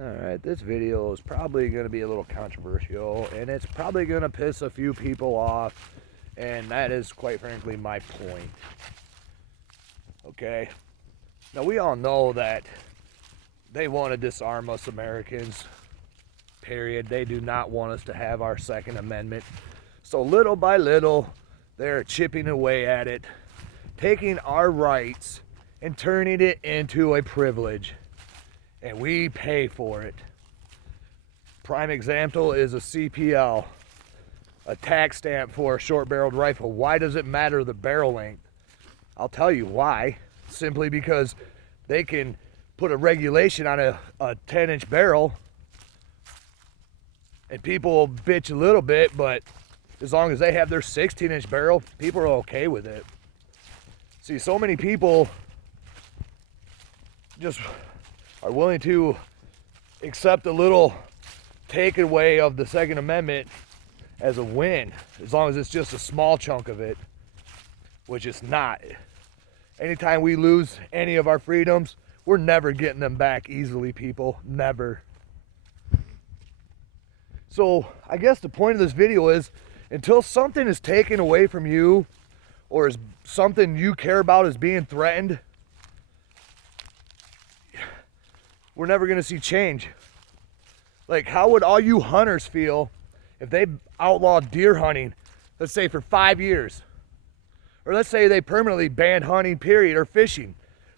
Alright, this video is probably going to be a little controversial, and it's probably going to piss a few people off, and that is, quite frankly, my point. Okay? Now, we all know that they want to disarm us Americans, period. They do not want us to have our Second Amendment. So little by little, they're chipping away at it, taking our rights and turning it into a privilege. And we pay for it. Prime example is a CPL, a tax stamp for a short-barreled rifle. Why does it matter the barrel length? I'll tell you why. Simply because they can put a regulation on a 10-inch barrel, and people will bitch a little bit, but as long as they have their 16-inch barrel, people are okay with it. See, so many people just are willing to accept a little takeaway of the Second Amendment as a win, as long as it's just a small chunk of it, which it's not. Anytime we lose any of our freedoms, we're never getting them back easily, people. Never. So I guess the point of this video is, until something is taken away from you, or is something you care about is being threatened, we're never going to see change. Like, how would all you hunters feel if they outlawed deer hunting, let's say for 5 years? Or let's say they permanently banned hunting, period, or fishing.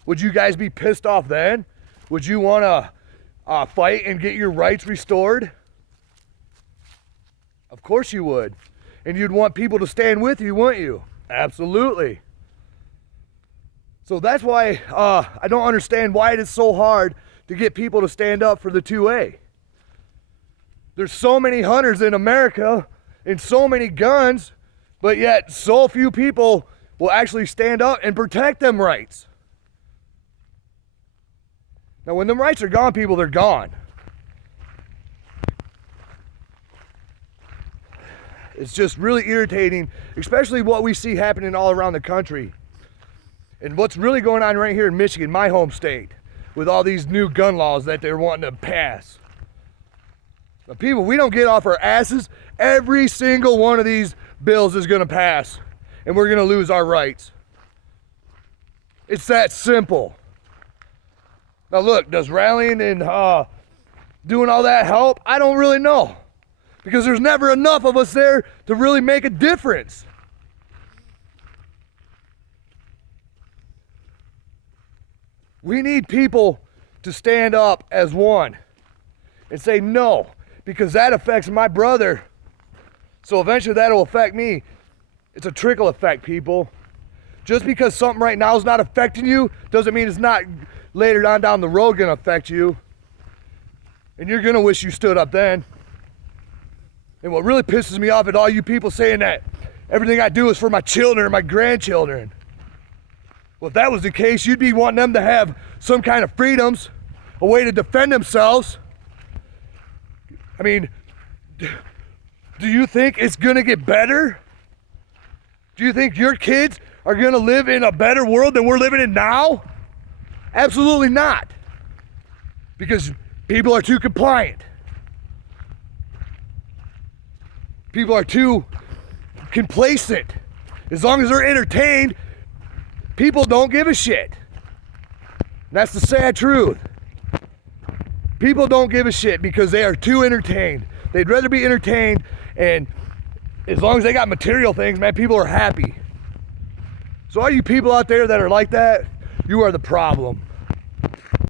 Would you guys be pissed off then? Would you want to fight and get your rights restored? Of course you would. And you'd want people to stand with you, wouldn't you? Absolutely. So that's why I don't understand why it is so hard to get people to stand up for the 2A. There's so many hunters in America and so many guns, but yet so few people will actually stand up and protect them rights. Now, when them rights are gone, people, they're gone. It's just really irritating, especially what we see happening all around the country. And what's really going on right here in Michigan, my home state, with all these new gun laws that they're wanting to pass. Now, people, we don't get off our asses. Every single one of these bills is going to pass, and we're going to lose our rights. It's that simple. Now look, does rallying and doing all that help? I don't really know, because there's never enough of us there to really make a difference. We need people to stand up as one and say no, because that affects my brother. So eventually that'll affect me. It's a trickle effect, people. Just because something right now is not affecting you doesn't mean it's not later on down the road gonna affect you. And you're gonna wish you stood up then. And what really pisses me off at all you people saying that everything I do is for my children or my grandchildren. Well, if that was the case, you'd be wanting them to have some kind of freedoms, a way to defend themselves. I mean, do you think it's gonna get better? Do you think your kids are gonna live in a better world than we're living in now? Absolutely not. Because people are too compliant. People are too complacent. As long as they're entertained, people don't give a shit. And that's the sad truth. People don't give a shit because they are too entertained. They'd rather be entertained, and as long as they got material things, man, people are happy. So all you people out there that are like that, you are the problem.